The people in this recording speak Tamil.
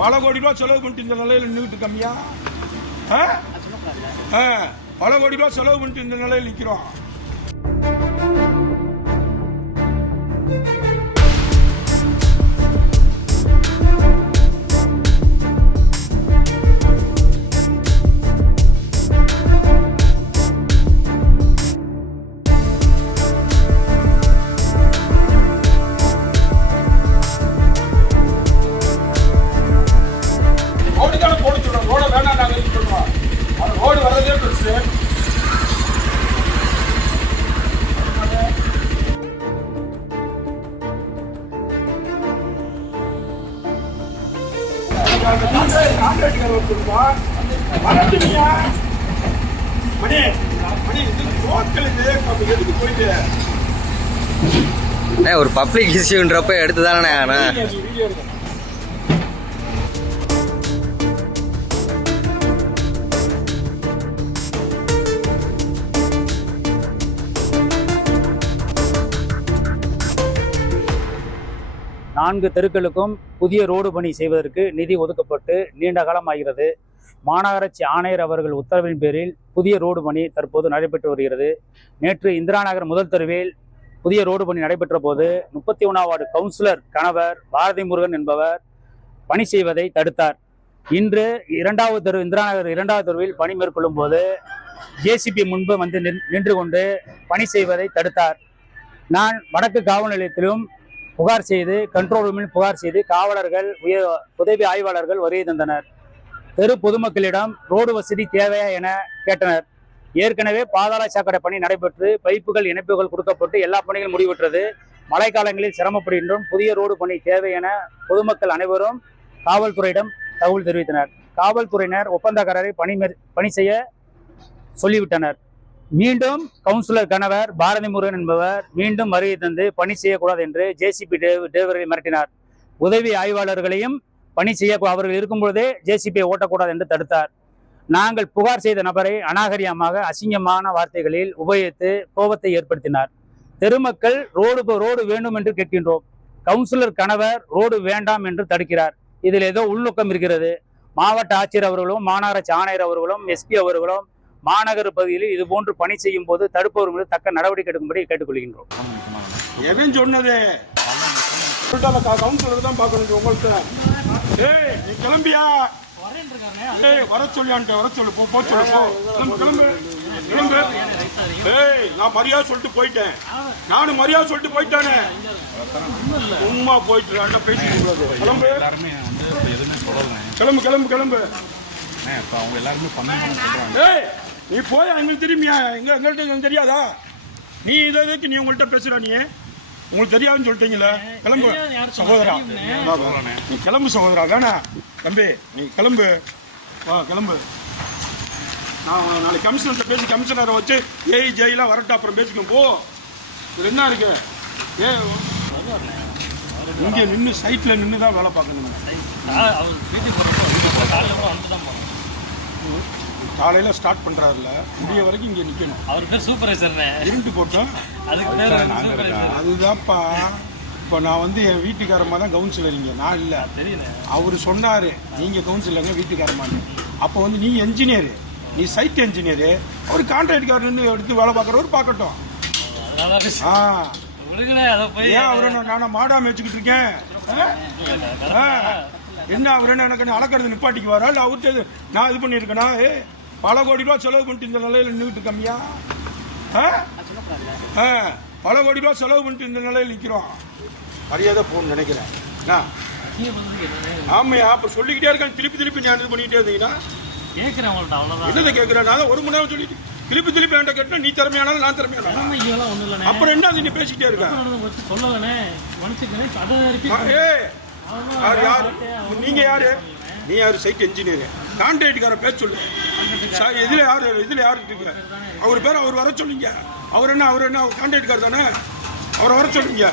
பல கோடி ரூபா செலவு பண்ணிட்டு இந்த நிலையில் நின்றுட்டு கம்மியா? பல கோடி ரூபா செலவு பண்ணிட்டு இந்த நிலையில் நிற்கிறோம். ரோடு வரதே பெருசு. ஒரு பப்ளிக் இஷ்யூன்றப்ப எடுத்துதானே ஆனா வீடியோ 4 தெருக்களுக்கும் புதிய ரோடு பணி செய்வதற்கு நிதி ஒதுக்கப்பட்டு நீண்ட காலமாகிறது. மாநகராட்சி ஆணையர் அவர்கள் உத்தரவின் பேரில் புதிய ரோடு பணி தற்போது நடைபெற்று வருகிறது. நேற்று இந்திரா நகர் முதல் தெருவில் புதிய ரோடு பணி நடைபெற்ற போது 31ஆம் வார்டு கவுன்சிலர் கணவர் பாரதி முருகன் என்பவர் பணி செய்வதை தடுத்தார். இன்று 2வது தெரு இந்திரா நகர் 2வது தெருவில் பணி மேற்கொள்ளும் போது ஜேசிபி முன்பு வந்து நின்று கொண்டு பணி செய்வதை தடுத்தார். நான் வடக்கு காவல் நிலையத்திலும் புகார் செய்து கண்ட்ரோல் ரூமில் புகார் செய்து காவலர்கள் உதவி ஆய்வாளர்கள் வருகை தந்தனர். தெரு பொதுமக்களிடம் ரோடு வசதி தேவையா என கேட்டனர். ஏற்கனவே பாதாள சாக்கடை பணி நடைபெற்று பைப்புகள் இணைப்புகள் கொடுக்கப்பட்டு எல்லா பணிகளும் முடிவுற்றது. மழைக்காலங்களில் சிரமப்படுகின்றோம். புதிய ரோடு பணி தேவை என பொதுமக்கள் அனைவரும் காவல்துறையிடம் தகவல் தெரிவித்தனர். காவல்துறையினர் ஒப்பந்தக்காரரை பணி செய்ய சொல்லிவிட்டனர். மீண்டும் கவுன்சிலர் கணவர் பாரதி முருகன் என்பவர் மீண்டும் வருகை தந்து பணி செய்யக்கூடாது என்று ஜேசிபி டிரைவரை மிரட்டினார். உதவி ஆய்வாளர்களையும் பணி செய்ய அவர்கள் இருக்கும்பொழுதே ஜேசிபியை ஓட்டக்கூடாது என்று தடுத்தார். நாங்கள் புகார் செய்த நபரை அநாகரிகமாக அசிங்கமான வார்த்தைகளில் உபயோகித்து கோபத்தை ஏற்படுத்தினார். தெருமக்கள் ரோடு வேண்டும் என்று கேட்கின்றோம். கவுன்சிலர் கணவர் ரோடு வேண்டாம் என்று தடுக்கிறார். இதில் ஏதோ உள்நோக்கம் இருக்கிறது. மாவட்ட ஆட்சியர் அவர்களும் மாநகராட்சி ஆணையர் அவர்களும் எஸ்பி அவர்களும் மாநகர பகுதியில் இது போன்று பணி செய்யும் போது தடுப்பவர் மீது தக்க நடவடிக்கை எடுக்கும்படி கேட்டுக்கொள்கின்றோம். எவன் சொன்னது? கவுன்சிலர் தான் பார்க்கணும் உங்கள்கிட்ட. நீ கிளம்பியா? வர சொல்லியான்ட்டு வர சொல்லு. போ சொல்லு. கிளம்பு. நான் மரியாதை சொல்லிட்டு போயிட்டேன். நானும் மரியாதை சொல்லிட்டு போயிட்டானே. உண்மை போயிட்டு பேசிட்டு கிளம்பு. நீ போய் எங்களுக்கு தெரியுமியா? எங்கள்கிட்ட தெரியாதா? நீ இதைக்கு நீ உங்கள்கிட்ட பேசுற. நீ உங்களுக்கு தெரியாதுன்னு சொல்லிட்டீங்களே. கிளம்பு சகோதரா. நீ கிளம்பு சகோதரா. வேணா தம்பி நீ கிளம்பு. கிளம்பு. நான் நாளைக்கு கமிஷனர்கிட்ட பேசி கமிஷனரை வச்சு ஜெயிலாம் வரட்டும், அப்புறம் பேசிக்கணும். போ. இது என்ன இருக்கு? இங்கே நின்று சைட்டில் நின்று தான் வேலை பார்க்கணும். காலையில் ஸ்டார்ட் பண்ணுறாருல முடிய வரைக்கும் இங்கே நிற்கணும். அவர் பேர் சூப்பர்வைசர் இருண்டு போட்டோம். அதுதான்ப்பா. இப்போ நான் வந்து என் வீட்டுக்காரமாக தான் கவுன்சிலரிங்க. நான் இல்லை. தெரியல. அவர் சொன்னார் நீங்கள் கவுன்சிலருங்க வீட்டுக்காரமாக. அப்போ வந்து நீ என்ஜினியரு, நீ சைட் என்ஜினியரு. அவர் கான்ட்ராக்ட்காரர் நின்று எடுத்து வேலை பார்க்குறவர் பார்க்கட்டும். ஏன் அவரை நான் மாடாம வச்சுக்கிட்டு இருக்கேன்? என்ன அவர் என்ன எனக்கு அளக்கிறது நிப்பாட்டிக்கு வரா? இல்லை அவர்கிட்ட நான் இது பண்ணியிருக்கேனா? பல கோடி ரூபா செலவு பண்ணிட்டு இந்த நிலையில் நின்றுட்டு கம்மியா? பல கோடி ரூபா செலவு பண்ணிட்டு இந்த நிலையில் நிற்கிறோம். மரியாதை போகணும்னு நினைக்கிறேன். ஆமையா அப்போ சொல்லிக்கிட்டே இருக்கேன். திருப்பி நான் இது பண்ணிக்கிட்டே இருந்தீங்கன்னா என்னதை கேட்குறேன்? நான் 1 மணி நேரம் சொல்லிட்டு திருப்பி என்கிட்ட கேட்டா நீ திறமையானாலும் நான் திறமையான அப்புறம் என்ன நீ பேசிக்கிட்டே இருக்க? நீங்க யாரு? நீ யாரு? Side engineer. கான்ட்ராக்ட்கார பேர் சொல்லு. இதுல யாரு இருக்கிற? அவர் பேர் அவர் வர சொல்லுங்க. அவர் என்ன கான்ட்ராக்ட்கார் தானே? அவரை வர சொல்லுங்க.